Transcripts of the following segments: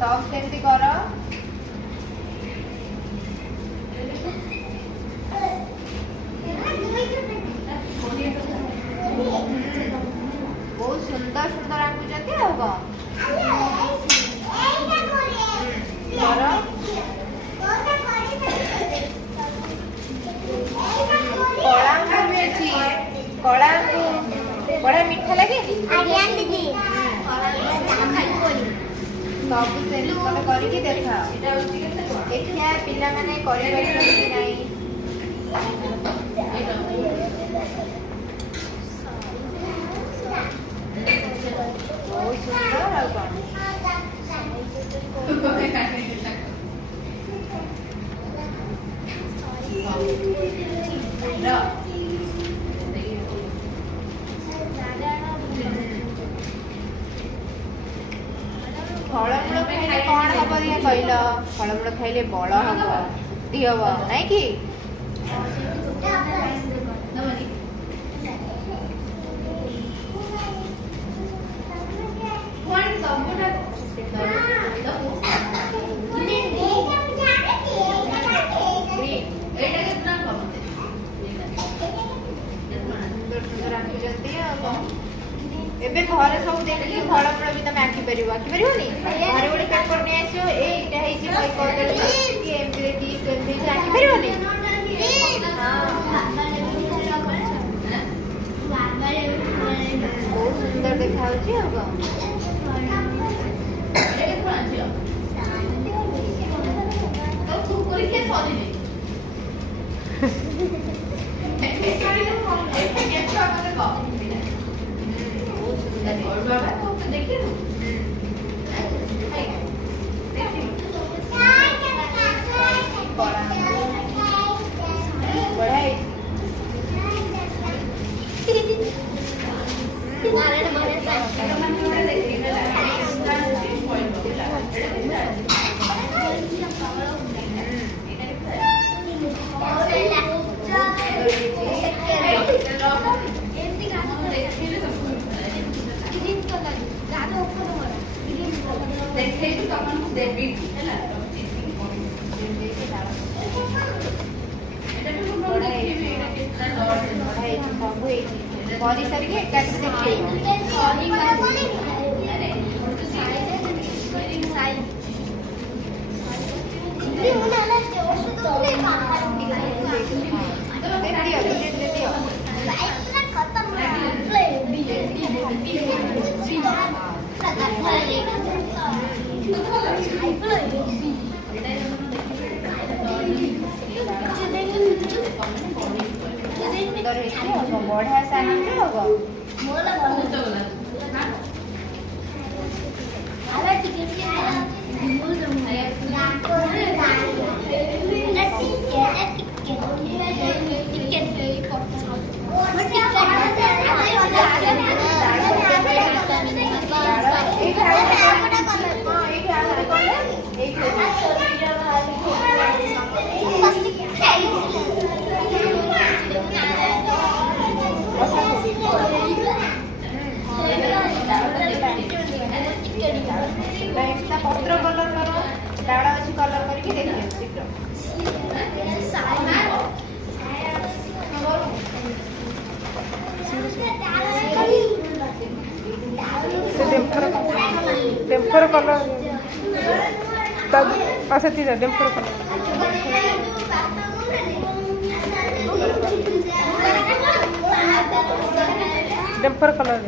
soft केमती कर बहुत सुंदर सुंदर आंकुचंती आ कड़ा बड़ा मीठा लगे सब से करके देखा देखिया पिला माने करि पाइछन कि बहुत सुंदर आ फलमूल खाइले कौन हम दिया कहल फलमूल खाइले बड़ हम दी हम ना कि एबे घरे सब देखि फलमूल भी तमे आखि परिबोनी घरे गोटे पेपर नै आसियो एटा है जे कोइ कहल कि एमबी टी एमबी आखि परिबोनी बहुत सुंदर देखा होची अब तो तू करी के सदी और बाबा तो देखिए ସୁନ୍ଦର ହେଇଛି ଆଉ ବଢିଆ ସେ ଆଣିଛୁ ଆଉ ପତ୍ର କଲର କର ଡାଳ ଅଛି କଲର କରିକି ଦେଖିବେ ଶୀଘ୍ର डेम्फर कलर से डेम्फर कलर डेम्फर कलर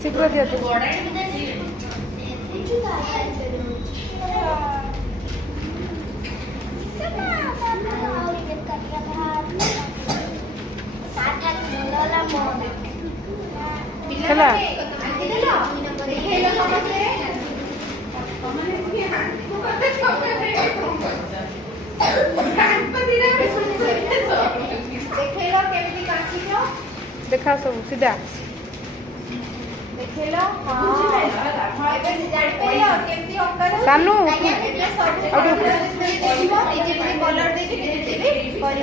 शीघ्र दिया चला देखा सब सीधा सानू